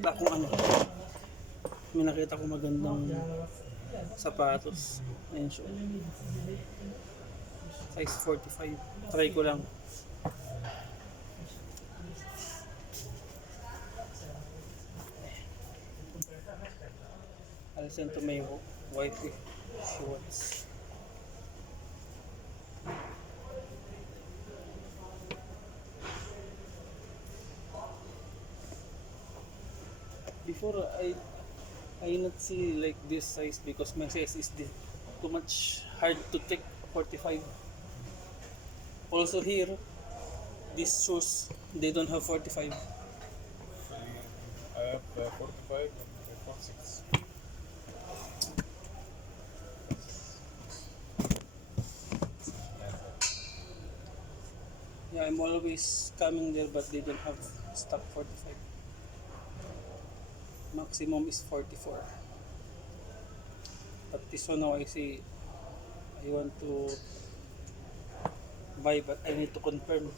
nakita ko may nakita ko magandang sapatos. Ayan siya. Size 45. Try ko lang. I'll send to my wife if she wants. Before I not see like this size because my size is too much hard to take 45. Also here, these shoes they don't have 45. I have 45 and 46. Yeah, I'm always coming there but they don't have stock 45. Maximum is 44. But this one now I see I want to buy but I need to confirm.